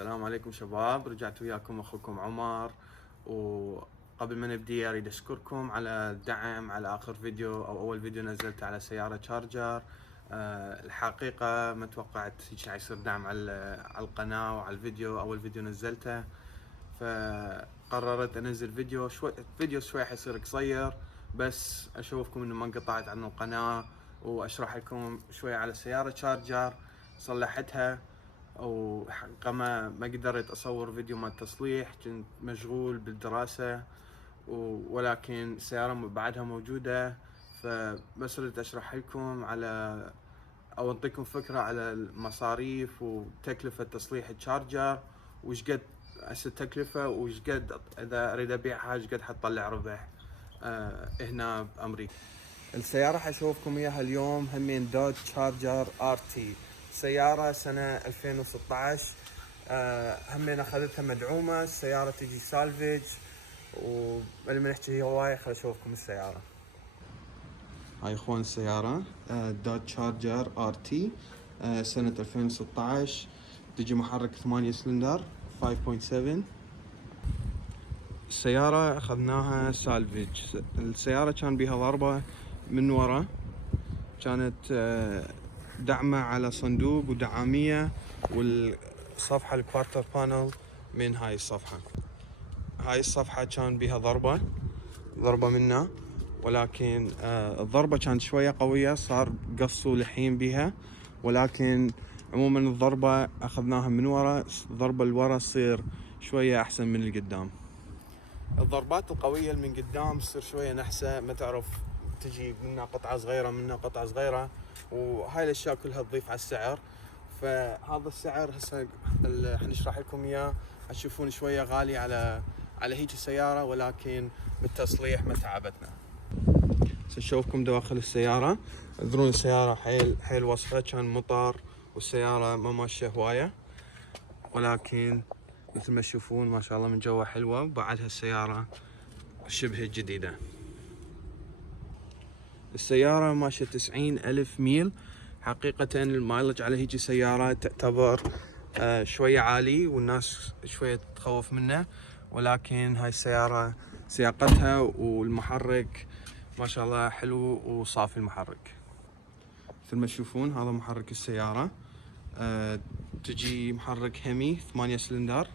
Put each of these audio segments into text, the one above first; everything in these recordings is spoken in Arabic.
السلام عليكم شباب، رجعت وياكم اخوكم عمر. وقبل ما نبدي اريد اشكركم على الدعم على اخر فيديو او اول فيديو نزلته على سيارة تشارجر. الحقيقة ما توقعت هيك يصير دعم على القناة وعلى الفيديو، اول فيديو نزلته. فقررت انزل فيديو شوي حيصير قصير، بس اشوفكم انه ما انقطعت عن القناة، واشرح لكم شوي على سيارة تشارجر صلحتها. وحقا ما قدرت اصور فيديو مال تصليح، كنت مشغول بالدراسة، ولكن السيارة بعدها موجودة. فبس ردت اشرح لكم على او اعطيكم فكرة على المصاريف وتكلفة تصليح التشارجر، وش قد هسه التكلفة، وش قد اذا اريد ابيعها ايش قد حتطلع ربح هنا بامريكا. السيارة حشوفكم اياها اليوم همين دوج تشارجر ار تي، سيارة سنة 2016. همين اخذتها مدعومة، السيارة تجي سالفيج. وقبل ما نحكي هواي خل اشوفكم السيارة. هاي اخوان السيارة دوج تشارجر ار تي سنة 2016، تجي محرك 8 سلندر 5.7. السيارة اخذناها سالفيج. السيارة كان بيها ضربة من ورا، كانت دعمة على صندوق ودعامية، والصفحة الكوارتر بانل من هاي الصفحة. هاي الصفحة كان بيها ضربة منا، ولكن الضربة كانت شوية قوية، صار قصوا لحين بيها. ولكن عموما الضربة اخذناها من ورا، الضربة الورا تصير شوية احسن من القدام. الضربات القوية من قدام تصير شوية نحسة، ما تعرف تجي منا قطعة صغيرة منا قطعة صغيرة، وهاي الاشياء كلها تضيف على السعر. فهذا السعر هسه حنشرح لكم اياه، حتشوفون شوية غالي على هيك السيارة، ولكن بالتصليح ما تعبتنا. نشوفكم داخل السيارة، تدرون السيارة حيل وصفة، كان مطر والسيارة ما ماشية هواية، ولكن مثل ما تشوفون ما شاء الله من جوا حلوة، وبعدها السيارة شبه جديدة. السيارة ماشية 90,000 ميل. حقيقة المايلج على هيجي سيارة تعتبر شوية عالي، والناس شوية تخوف منه، ولكن هاي السيارة سياقتها والمحرك ما شاء الله حلو وصافي المحرك. مثل ما تشوفون هذا محرك السيارة، تجي محرك هيمي 8 سلندر،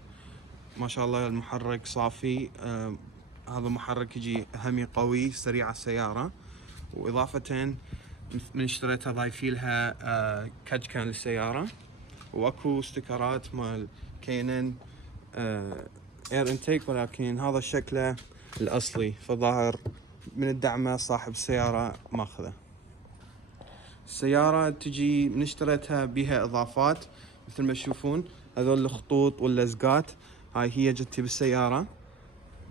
ما شاء الله المحرك صافي. هذا محرك يجي همي قوي سريع السيارة. وإضافة من اشتريتها ضايفيلها كان للسيارة، واكو استيكرات مال كينن اير انتيك، ولكن هذا شكله الاصلي، فظاهر من الدعمة صاحب السيارة ماخذه. السيارة تجي من اشتريتها بها اضافات مثل ما تشوفون، هذول الخطوط واللزقات هاي هي جتي بالسيارة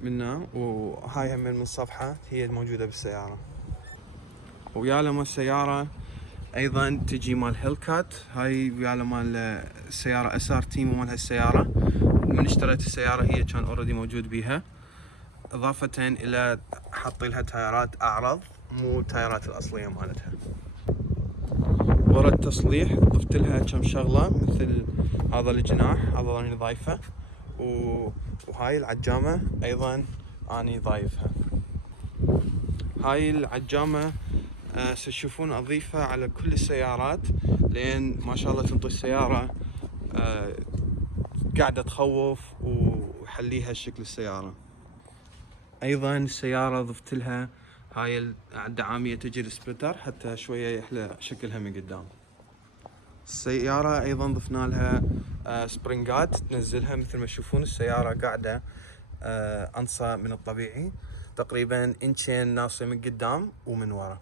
منا، وهاي هم من الصفحة هي موجودة بالسيارة. ويا لما السيارة ايضا تجي مال هيلكات، هاي ويا مال السيارة اس ار تي مو مال هالسيارة. من اشتريت السيارة هي كان اوريدي موجود بيها، اضافة الى حاطين لها تايرات اعرض مو التايرات الاصلية مالتها. ورا التصليح ضفت لها كم شغلة، مثل هذا الجناح هذا اني ضايفه، وهاي العجامة ايضا اني ضايفها. هاي العجامة تشوفون اضيفها على كل السيارات، لان ما شاء الله تنطي السيارة قاعدة تخوف وحليها شكل السيارة. ايضا السيارة ضفت لها هاي الدعامية تجي السبلتر حتى شوية يحلى شكلها من قدام. السيارة ايضا ضفنا لها سبرينجات تنزلها، مثل ما تشوفون السيارة قاعدة انصى من الطبيعي، تقريبا انشين ناصية من قدام ومن ورا.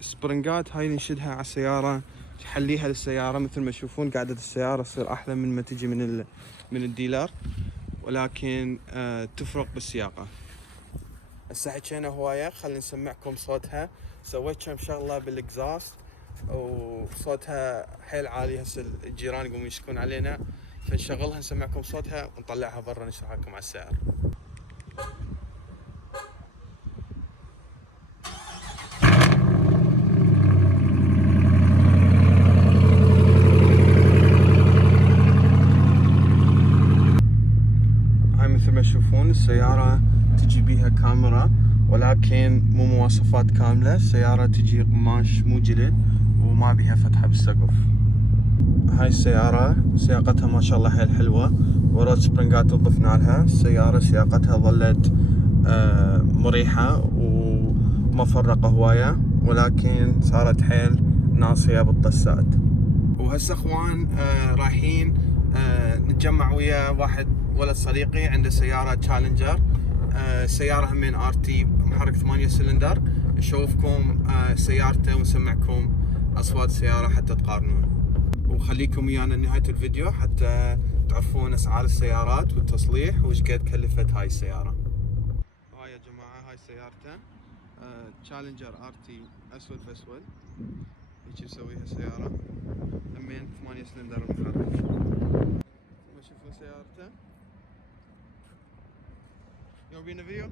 السبرينجات هاي نشدها على السيارة تحليها للسيارة، مثل ما تشوفون قاعدة السيارة تصير احلى من ما تجي من الديلر، ولكن تفرق بالسياقة. هسه حكينا هواية، خلينا نسمعكم صوتها. سويت كم شغلة بالاكزاست وصوتها حيل عالي، هسه الجيران يقومون يشكون علينا، فنشغلها نسمعكم صوتها ونطلعها برا نشرح لكم على السعر. مثل ما تشوفون السيارة تجي بيها كاميرا، ولكن مو مواصفات كاملة. السيارة تجي قماش مو جلد وما بيها فتحة بالسقف. هاي السيارة سياقتها ما شاء الله حيل حلوة، ورا سبرنجات ضفنا لها. السيارة سياقتها ظلت مريحة وما فرقة هواية، ولكن صارت حيل ناصية بالطسات. وهسه اخوان رايحين نتجمع ويا واحد ولد صديقي عنده سيارة تشالنجر، سيارة همين RT محرك 8 سلندر. نشوفكم سيارته ونسمعكم اصوات السيارة حتى تقارنون، وخليكم ويانا لنهاية الفيديو حتى تعرفون اسعار السيارات والتصليح وش قد كلفت هاي السيارة. هاي يا جماعة هاي سيارته تشالنجر RT اسود فاسود، هيجي يسويها السيارة همين 8 سلندر محرك. ما تشوفون سيارته؟ يلا بينا فيديو.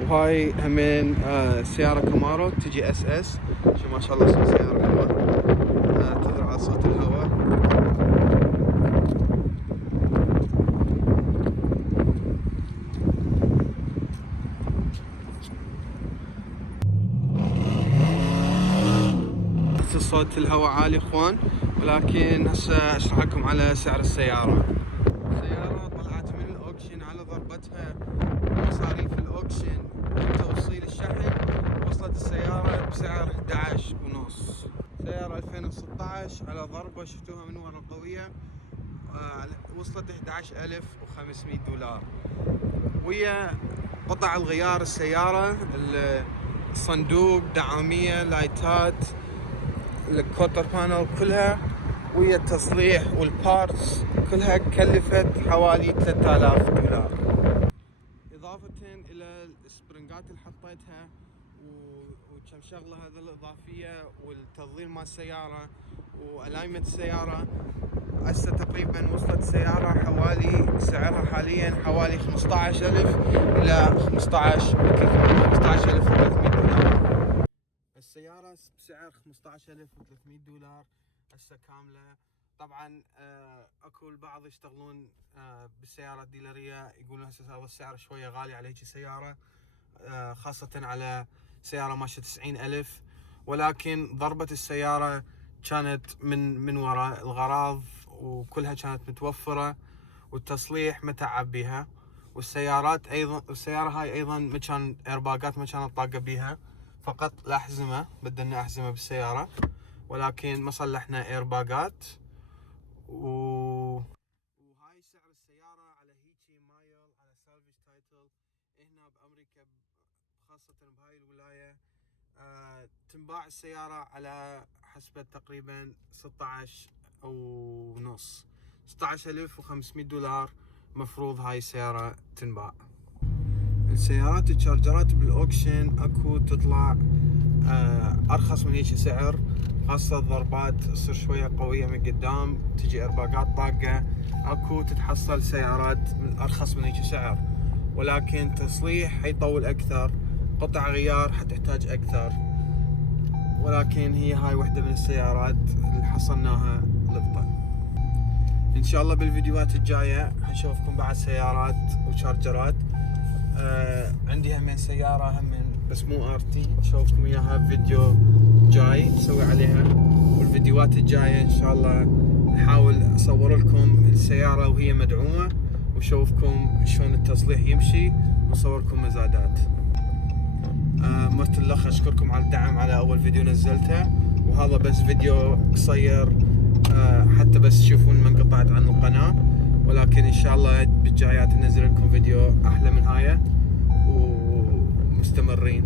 وهاي همين سيارة كامارو تجي SS. شو ما شاء الله اسم سيارة حلوة، تدري على صوت الهواء. صوت الهواء عالي اخوان، ولكن هسه اشرح لكم على سعر السيارة. السيارة طلعت من الاوكشن على ضربتها مصاريف الاوكشن وتوصيل الشحن، وصلت السيارة بسعر 11.5. سيارة 2016 على ضربة شفتوها من ورا قوية، وصلت 11,500 دولار. ويا قطع الغيار السيارة، الصندوق، دعامية، لايتات، الكوتر بانل كلها، ويا التصليح والبارتس كلها كلفت حوالي 3000 دولار. إضافة إلى السبرنجات اللي حطيتها وكم شغلة هذا الإضافية والتظليل مال السيارة وألايمنت السيارة. هسه تقريبا وصلت السيارة حوالي سعرها حاليا حوالي 15,000 إلى 15,300 دولار. السيارة بسعر 15,300 دولار هسه كاملة. طبعا اكو البعض يشتغلون بالسيارات الديلرية يقولون هسه هذا السعر شوية غالي على هيجي سيارة، خاصة على سيارة ماشية 90,000. ولكن ضربة السيارة كانت من وراء الغراض وكلها كانت متوفرة، والتصليح ما تعب بيها. والسيارات ايضا، السيارة هاي ايضا ما كان ايرباجات ما كانت طاقة بيها، فقط الأحزمة بدلنا أحزمة بالسيارة، ولكن ما صلحنا ايرباجات. وهاي سعر السيارة على هيجي مايل على سالفج تايتل هنا بأمريكا، خاصة بهاي الولاية. تنباع السيارة على حسبة تقريبا 16,500 دولار مفروض هاي السيارة تنباع. السيارات الشارجرات بالاوكشن اكو تطلع ارخص من هيك سعر، خاصة الضربات تصير شوية قوية من قدام، تجي ارباقات طاقة. اكو تتحصل سيارات ارخص من هيك سعر، ولكن تصليح حيطول اكثر، قطع غيار حتحتاج اكثر. ولكن هي هاي وحدة من السيارات اللي حصلناها لقطة. ان شاء الله بالفيديوهات الجاية حنشوفكم بعد سيارات وشارجرات. عندي همين سيارة همين بس مو RT، نشوفكم اياها بفيديو جاي نسوي عليها. والفيديوهات الجاية ان شاء الله نحاول اصور لكم السيارة وهي مدعومة، وشوفكم شلون التصليح يمشي، ونصوركم مزادات. مرت الاخ اشكركم على الدعم على اول فيديو نزلته، وهذا بس فيديو قصير حتى بس تشوفون من قطعت عن القناة. ولكن ان شاء الله بالجايات ننزل لكم فيديو احلى من هاي، ومستمرين.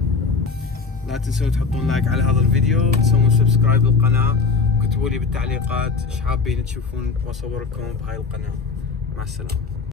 لا تنسون تحطون لايك على هذا الفيديو، تسوون سبسكرايب للقناة، وكتبوا لي بالتعليقات ايش حابين تشوفون واصور لكم بهاي القناة. مع السلامة.